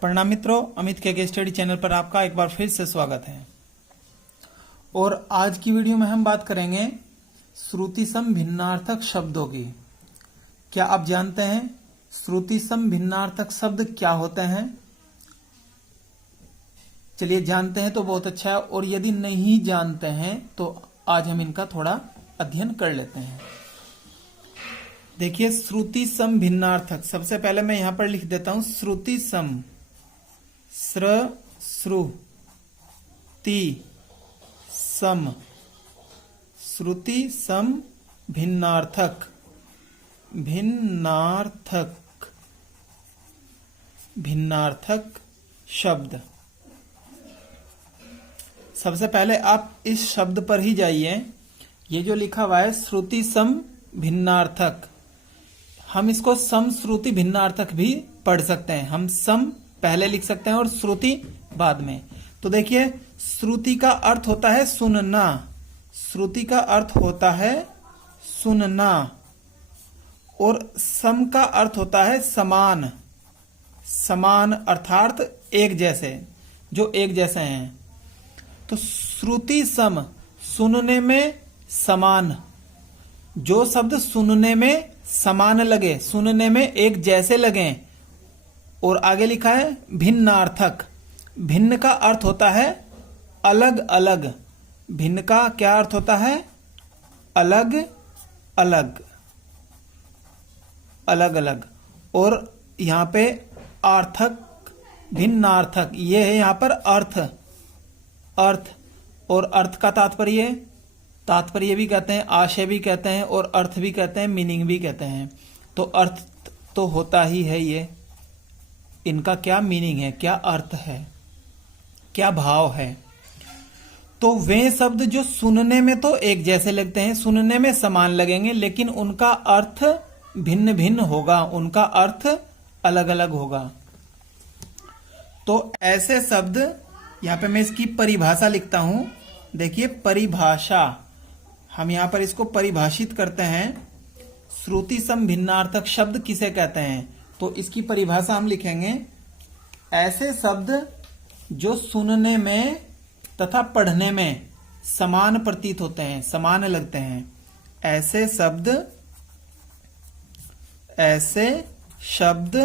प्रणाम मित्रों, अमित के स्टडी चैनल पर आपका एक बार फिर से स्वागत है। और आज की वीडियो में हम बात करेंगे श्रुति सम भिन्नार्थक शब्दों की। क्या आप जानते हैं श्रुति सम भिन्नार्थक शब्द क्या होते हैं? चलिए जानते हैं तो बहुत अच्छा है, और यदि नहीं जानते हैं तो आज हम इनका थोड़ा अध्ययन कर लेते हैं। देखिए, श्रुति सम भिन्नार्थक, सबसे पहले मैं यहां पर लिख देता हूं श्रुति सम, श्रु ति सम, श्रुति सम भिन्नार्थक, भिन्नार्थक, भिन्नार्थक शब्द। सबसे पहले आप इस शब्द पर ही जाइए। ये जो लिखा हुआ है श्रुति सम भिन्नार्थक, हम इसको सम श्रुति भिन्नार्थक भी पढ़ सकते हैं। हम सम पहले लिख सकते हैं और श्रुति बाद में। तो देखिए, श्रुति का अर्थ होता है सुनना, श्रुति का अर्थ होता है सुनना, और सम का अर्थ होता है समान, समान अर्थात एक जैसे, जो एक जैसे हैं। तो श्रुति सम, सुनने में समान, जो शब्द सुनने में समान लगे, सुनने में एक जैसे लगे। और आगे लिखा है भिन्नार्थक, भिन्न का अर्थ होता है अलग अलग। भिन्न का क्या अर्थ होता है? अलग अलग, अलग अलग। और यहां पे आर्थक, भिन्नार्थक, ये है यहां पर अर्थ, अर्थ। और अर्थ का तात्पर्य, तात्पर्य भी कहते हैं, आशय भी कहते हैं, और अर्थ भी कहते हैं, मीनिंग भी कहते हैं। तो अर्थ तो होता ही है ये, इनका क्या मीनिंग है, क्या अर्थ है, क्या भाव है। तो वे शब्द जो सुनने में तो एक जैसे लगते हैं, सुनने में समान लगेंगे, लेकिन उनका अर्थ भिन्न भिन्न होगा, उनका अर्थ अलग अलग होगा। तो ऐसे शब्द, यहां पे मैं इसकी परिभाषा लिखता हूं। देखिए, परिभाषा, हम यहां पर इसको परिभाषित करते हैं। श्रुति सम भिन्नार्थक शब्द किसे कहते हैं? तो इसकी परिभाषा हम लिखेंगे, ऐसे शब्द जो सुनने में तथा पढ़ने में समान प्रतीत होते हैं, समान लगते हैं। ऐसे शब्द, ऐसे शब्द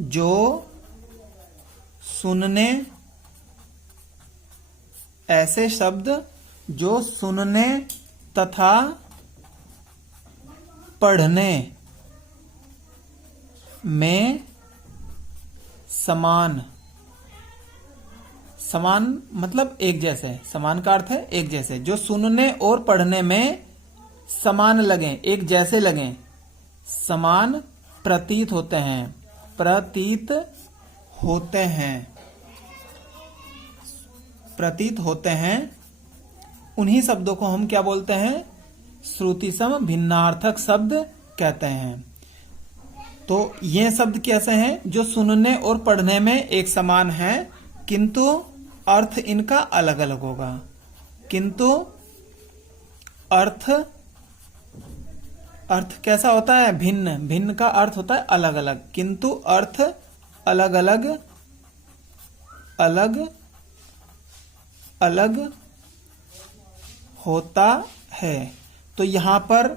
जो सुनने, ऐसे शब्द जो सुनने तथा पढ़ने में समान, समान मतलब एक जैसे, समान का अर्थ है एक जैसे, जो सुनने और पढ़ने में समान लगे, एक जैसे लगे, समान प्रतीत होते हैं, प्रतीत होते हैं, प्रतीत होते हैं, उन्हीं शब्दों को हम क्या बोलते हैं? श्रुति सम भिन्नार्थक शब्द कहते हैं। तो ये शब्द कैसे हैं? जो सुनने और पढ़ने में एक समान है, किंतु अर्थ इनका अलग अलग होगा। किंतु अर्थ, अर्थ कैसा होता है? भिन्न, भिन्न का अर्थ होता है अलग अलग, किंतु अर्थ अलग अलग, अलग अलग होता है। तो यहां पर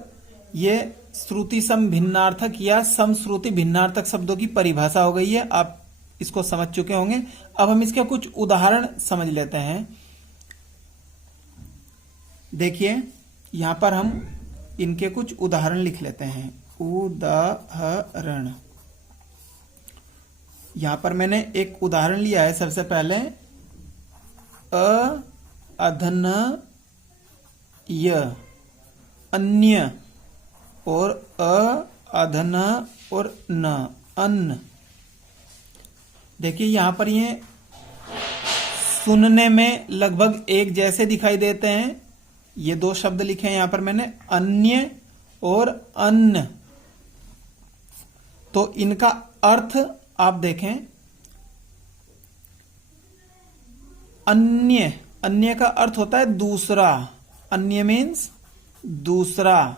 ये श्रुति सम भिन्नार्थक या सम श्रुति भिन्नार्थक शब्दों की परिभाषा हो गई है। आप इसको समझ चुके होंगे। अब हम इसके कुछ उदाहरण समझ लेते हैं। देखिए, यहां पर हम इनके कुछ उदाहरण लिख लेते हैं। उदाहरण, यहां पर मैंने एक उदाहरण लिया है। सबसे पहले अधन्य, अन्य, और अधन और न, अन्न। देखिए, यहां पर ये सुनने में लगभग एक जैसे दिखाई देते हैं। ये दो शब्द लिखे हैं यहां पर मैंने, अन्य और अन्न। तो इनका अर्थ आप देखें, अन्य, अन्य का अर्थ होता है दूसरा, अन्य मीन्स दूसरा,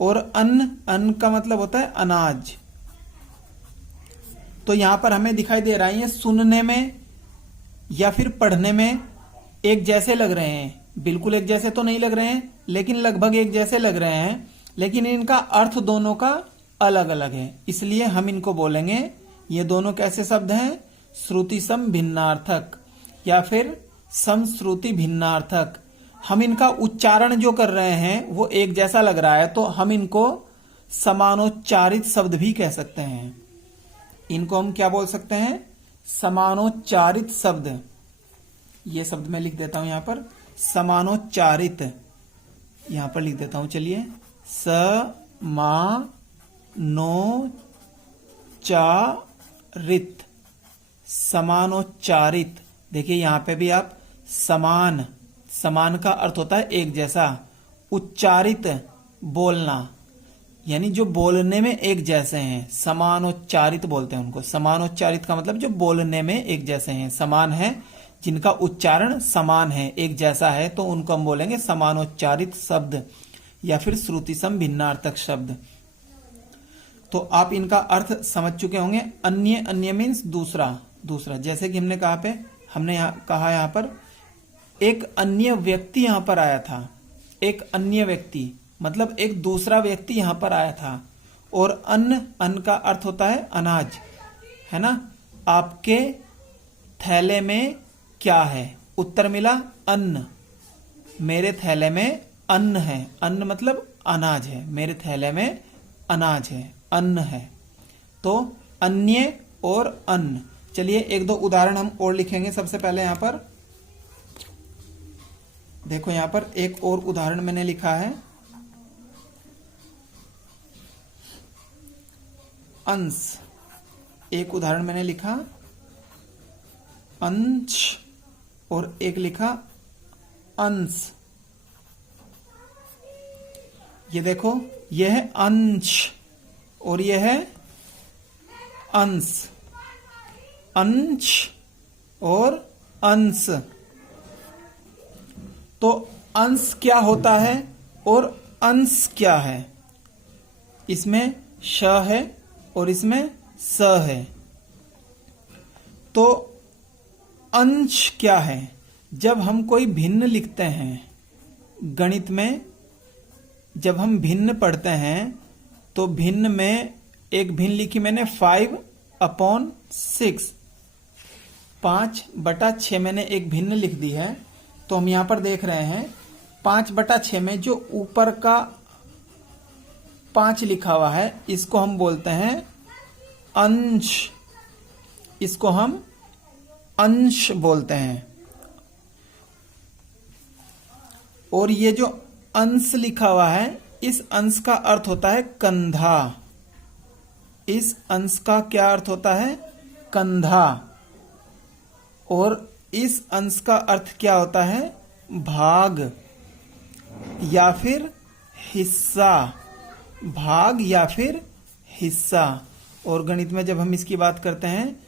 और अन्न, अन्न का मतलब होता है अनाज। तो यहां पर हमें दिखाई दे रहा है ये सुनने में या फिर पढ़ने में एक जैसे लग रहे हैं। बिल्कुल एक जैसे तो नहीं लग रहे हैं, लेकिन लगभग एक जैसे लग रहे हैं, लेकिन इनका अर्थ दोनों का अलग अलग है। इसलिए हम इनको बोलेंगे, ये दोनों कैसे शब्द हैं? श्रुति सम भिन्नार्थक या फिर समश्रुति भिन्नार्थक। हम इनका उच्चारण जो कर रहे हैं वो एक जैसा लग रहा है, तो हम इनको समानोच्चारित शब्द भी कह सकते हैं। इनको हम क्या बोल सकते हैं? समानोच्चारित शब्द। ये शब्द मैं लिख देता हूं यहां पर, समानोच्चारित यहां पर लिख देता हूं। चलिए, समानोच्चारित, समानोच्चारित। देखिए यहां पे भी आप समान, समान का अर्थ होता है एक जैसा, उच्चारित बोलना, यानी जो बोलने में एक जैसे हैं, समानोच्चारित बोलते हैं उनको। समानोच्चारित का मतलब जो बोलने में एक जैसे हैं, समान है, जिनका उच्चारण समान है, एक जैसा है, तो उनको हम बोलेंगे समानोच्चारित शब्द या फिर श्रुति सम भिन्नार्थक शब्द। तो आप इनका अर्थ समझ चुके होंगे। अन्य, अन्य मीन्स दूसरा, दूसरा। जैसे कि हमने कहा यहाँ पर एक अन्य व्यक्ति यहां पर आया था। एक अन्य व्यक्ति मतलब एक दूसरा व्यक्ति यहां पर आया था। और अन्न, अन्न का अर्थ होता है अनाज, है ना। आपके थैले में क्या है? उत्तर मिला अन्न। मेरे थैले में अन्न है। अन्न मतलब अनाज है। मेरे थैले में अनाज है, अन्न है। तो अन्य और अन्न। चलिए एक दो उदाहरण हम और लिखेंगे। सबसे पहले यहां पर देखो, यहां पर एक और उदाहरण मैंने लिखा है, अंश। एक उदाहरण मैंने लिखा अंश और एक लिखा अंश। ये देखो, यह है अंश और यह है अंश। अंश और अंश। तो अंश क्या होता है और अंश क्या है? इसमें श है और इसमें स है। तो अंश क्या है? जब हम कोई भिन्न लिखते हैं गणित में, जब हम भिन्न पढ़ते हैं तो भिन्न में एक भिन्न लिखी मैंने 5/6, 5/6 मैंने एक भिन्न लिख दी है। तो हम यहां पर देख रहे हैं 5/6 में जो ऊपर का 5 लिखा हुआ है, इसको हम बोलते हैं अंश। इसको हम अंश बोलते हैं। और ये जो अंश लिखा हुआ है, इस अंश का अर्थ होता है कंधा। इस अंश का क्या अर्थ होता है? कंधा। और इस अंश का अर्थ क्या होता है? भाग या फिर हिस्सा। भाग या फिर हिस्सा। और गणित में जब हम इसकी बात करते हैं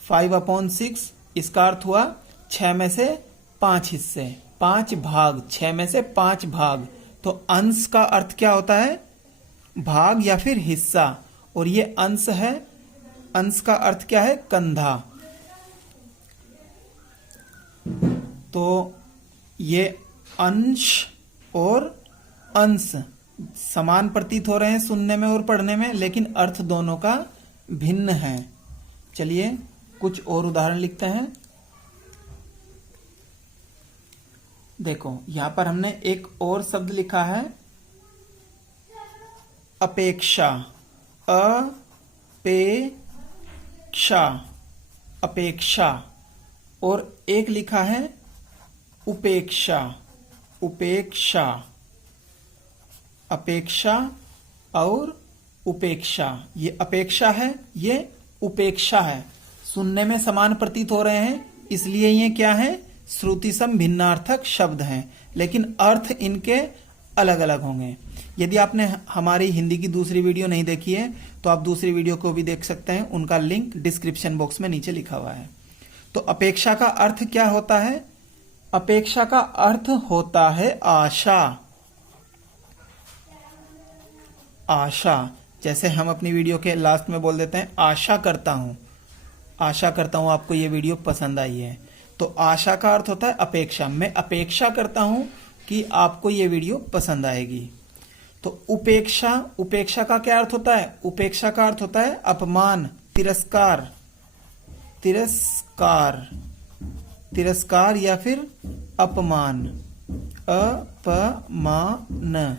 5/6, इसका अर्थ हुआ 6 में से 5 हिस्से, 5 भाग, 6 में से 5 भाग। तो अंश का अर्थ क्या होता है? भाग या फिर हिस्सा। और ये अंश है। अंश का अर्थ क्या है? कंधा। तो ये अंश और अंश समान प्रतीत हो रहे हैं सुनने में और पढ़ने में, लेकिन अर्थ दोनों का भिन्न है। चलिए कुछ और उदाहरण लिखते हैं। देखो यहां पर हमने एक और शब्द लिखा है अपेक्षा। अपेक्षा, अपेक्षा। और एक लिखा है उपेक्षा। उपेक्षा, अपेक्षा और उपेक्षा। ये अपेक्षा है, ये उपेक्षा है। सुनने में समान प्रतीत हो रहे हैं, इसलिए ये क्या है? श्रुति सम भिन्नार्थक शब्द हैं, लेकिन अर्थ इनके अलग अलग होंगे। यदि आपने हमारी हिंदी की दूसरी वीडियो नहीं देखी है तो आप दूसरी वीडियो को भी देख सकते हैं। उनका लिंक डिस्क्रिप्शन बॉक्स में नीचे लिखा हुआ है। तो अपेक्षा का अर्थ क्या होता है? अपेक्षा का अर्थ होता है आशा। आशा। जैसे हम अपनी वीडियो के लास्ट में बोल देते हैं आशा करता हूं, आशा करता हूं आपको ये वीडियो पसंद आई है। तो आशा का अर्थ होता है अपेक्षा, मैं अपेक्षा करता हूं कि आपको ये वीडियो पसंद आएगी। तो उपेक्षा, उपेक्षा का क्या अर्थ होता है? उपेक्षा का अर्थ होता है अपमान, तिरस्कार, तिरस्कार, तिरस्कार या फिर अपमान, अपमान,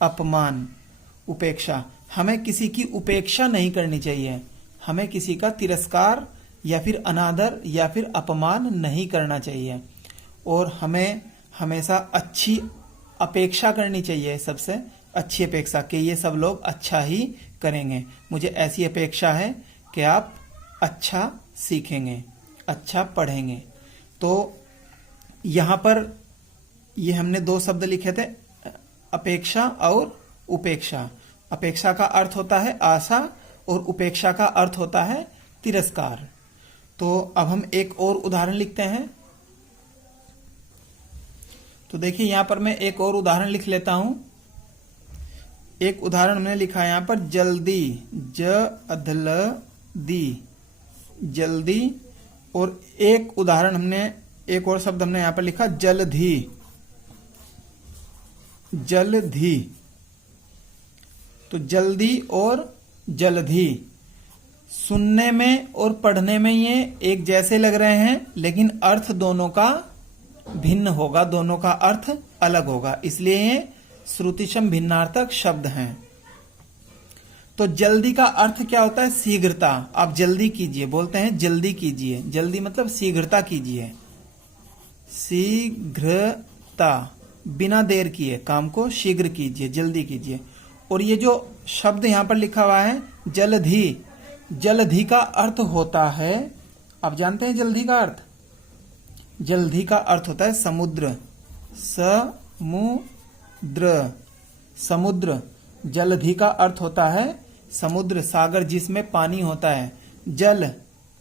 अपमान, उपेक्षा। हमें किसी की उपेक्षा नहीं करनी चाहिए, हमें किसी का तिरस्कार या फिर अनादर या फिर अपमान नहीं करना चाहिए, और हमें हमेशा अच्छी अपेक्षा करनी चाहिए, सबसे अच्छी अपेक्षा कि ये सब लोग अच्छा ही करेंगे। मुझे ऐसी अपेक्षा है कि आप अच्छा सीखेंगे, अच्छा पढ़ेंगे। तो यहाँ पर ये हमने दो शब्द लिखे थे, अपेक्षा और उपेक्षा। अपेक्षा का अर्थ होता है आशा और उपेक्षा का अर्थ होता है तिरस्कार। तो अब हम एक और उदाहरण लिखते हैं। तो देखिए यहां पर मैं एक और उदाहरण लिख लेता हूं। एक उदाहरण हमने लिखा है यहां पर जल्दी, दी, जल्दी। और एक उदाहरण हमने, एक और शब्द हमने यहां पर लिखा जलधि, जलधि। तो जल्दी और जलधि सुनने में और पढ़ने में ये एक जैसे लग रहे हैं, लेकिन अर्थ दोनों का भिन्न होगा, दोनों का अर्थ अलग होगा, इसलिए ये श्रुतिशम भिन्नार्थक शब्द हैं। तो जल्दी का अर्थ क्या होता है? शीघ्रता। आप जल्दी कीजिए, बोलते हैं जल्दी कीजिए, जल्दी मतलब शीघ्रता कीजिए, शीघ्रता, बिना देर किए काम को शीघ्र कीजिए, जल्दी कीजिए। और ये जो शब्द यहां पर लिखा हुआ है जलधि, जलधि का अर्थ होता है, आप जानते हैं जलधि का अर्थ? जलधि का अर्थ होता है समुद्र, समुद्र, समुद्र। जलधि का अर्थ होता है समुद्र, सागर जिसमें पानी होता है। जल,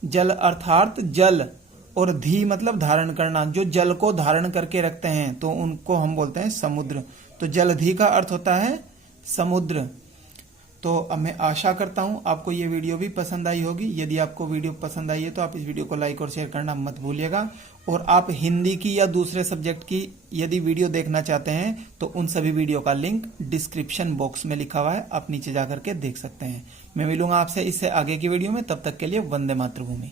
जल अर्थात जल, और धी मतलब धारण करना, जो जल को धारण करके रखते हैं तो उनको हम बोलते हैं समुद्र। तो जलधि का अर्थ होता है समुद्र। तो अब मैं आशा करता हूं आपको ये वीडियो भी पसंद आई होगी। यदि आपको वीडियो पसंद आई है तो आप इस वीडियो को लाइक और शेयर करना मत भूलिएगा। और आप हिंदी की या दूसरे सब्जेक्ट की यदि वीडियो देखना चाहते हैं तो उन सभी वीडियो का लिंक डिस्क्रिप्शन बॉक्स में लिखा हुआ है, आप नीचे जाकर के देख सकते हैं। मैं मिलूंगा आपसे इससे आगे की वीडियो में, तब तक के लिए वंदे मातृभूमि।